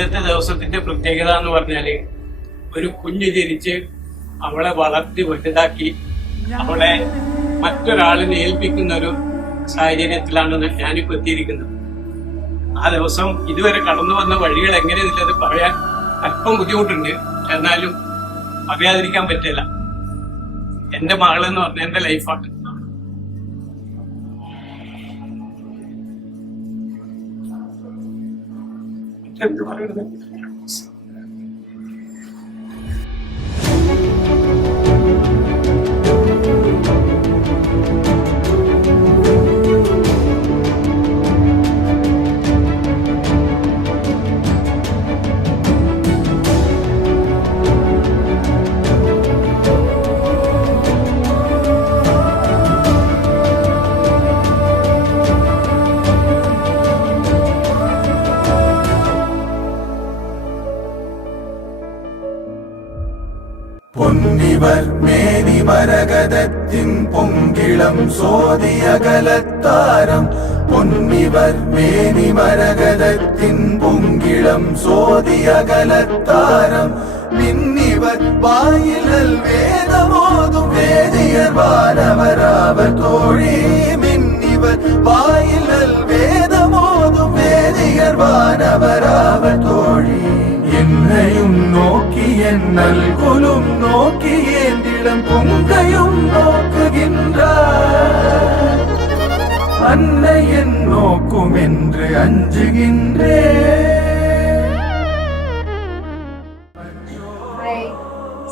ഇന്നത്തെ ദിവസത്തിന്റെ പ്രത്യേകത എന്ന് പറഞ്ഞാല് ഒരു കുഞ്ഞ് ജനിച്ച് അവളെ വളർത്തി വലുതാക്കി അവളെ മറ്റൊരാളിനെ ഏൽപ്പിക്കുന്ന ഒരു സാഹചര്യത്തിലാണ് ഞാനിപ്പോ എത്തിയിരിക്കുന്നത്. ആ ദിവസം ഇതുവരെ കടന്നു വന്ന വഴികൾ എങ്ങനെയെന്നുള്ളത് പറയാൻ അല്പം ബുദ്ധിമുട്ടുണ്ട്. എന്നാലും പറയാതിരിക്കാൻ പറ്റില്ല. എന്റെ മകളെന്ന് പറഞ്ഞ എന്റെ ലൈഫാണ്. എന്ത് പറയുന്നത്? പൊന്നിവർ മേനി മരകതത്തിൻ പൊങ്കിളം സോതിയകലത്താരം. പൊന്നിവർ മേനി മരകതത്തിൻ പൊങ്കിളം സോതിയകലത്താരം. മിന്നിവർ വായിലൽ വേദമോതും വേദിയർ വാനവരാവർ തോഴി. മിന്നിവർ വായിലൽ വേദമോതും വേദിയർ വാനവരാവർ തോഴി. എന്നെയും നോക്കി എന്നൽകുലും നോക്കി ഏന്തിടം പൊങ്കയും നോക്കുകിன்ற അന്നയൻ നോക്കുമെன்று അഞ്ചുകിன்றേ.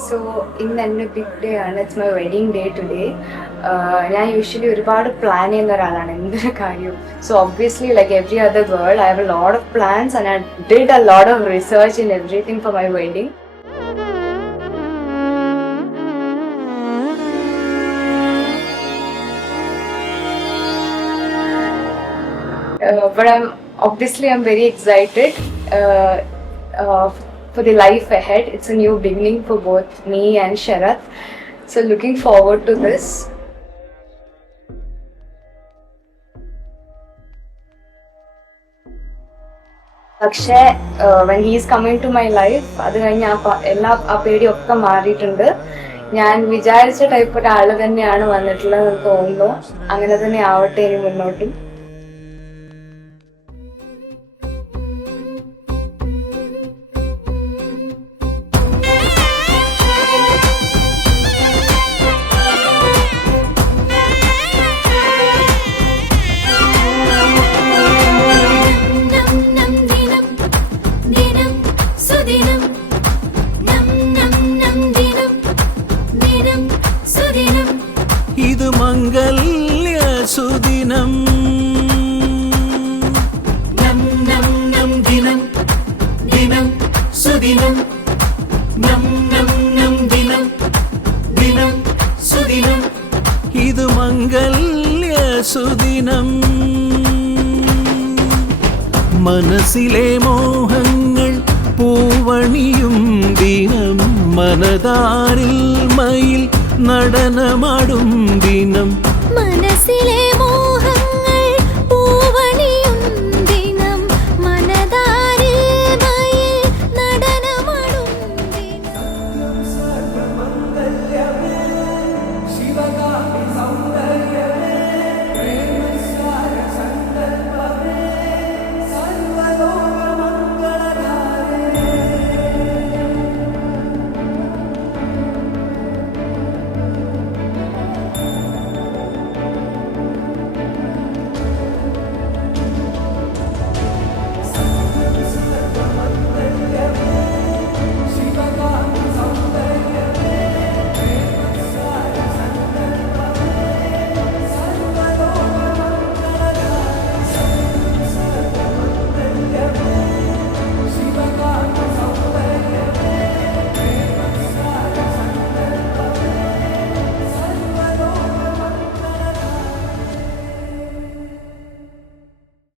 സോ ഇന്ന് എൻ്റെ ബിഗ് ഡേ ആണ്. It's my wedding day today. ഞാൻ യൂഷ്വലി ഒരുപാട് പ്ലാൻ ചെയ്യുന്ന ഒരാളാണ് എന്തൊരു കാര്യം. So obviously like every other girl I have a lot of plans and I did a lot of research in everything for my wedding. But I'm very excited for the life ahead. It's a new beginning for both me and Sharath. So looking forward to this. പക്ഷേ when he is coming to my life അത് കഴിഞ്ഞ് എല്ലാ ആ പേടിയൊക്കെ മാറിയിട്ടുണ്ട്. ഞാൻ വിചാരിച്ച type ഒരാൾ തന്നെയാണ് വന്നിട്ടുള്ളതെന്ന് തോന്നുന്നു. അങ്ങനെ തന്നെ ആവട്ടെ ഇനി മുന്നോട്ടും. ഇത് മംഗല്യ സുദിനം. നം നം നം ദിനം ദിനം സുദിനം. നം നം നം ദിനം ദിനം സുദിനം. ഇത് മംഗല്യ സുദിനം. മനസ്സിലെ മോഹങ്ങൾ പൂവണിയും ദിനം. മനതാരിൽ മയിൽ നടനമാടും ദിനം. മനസ്സിലെ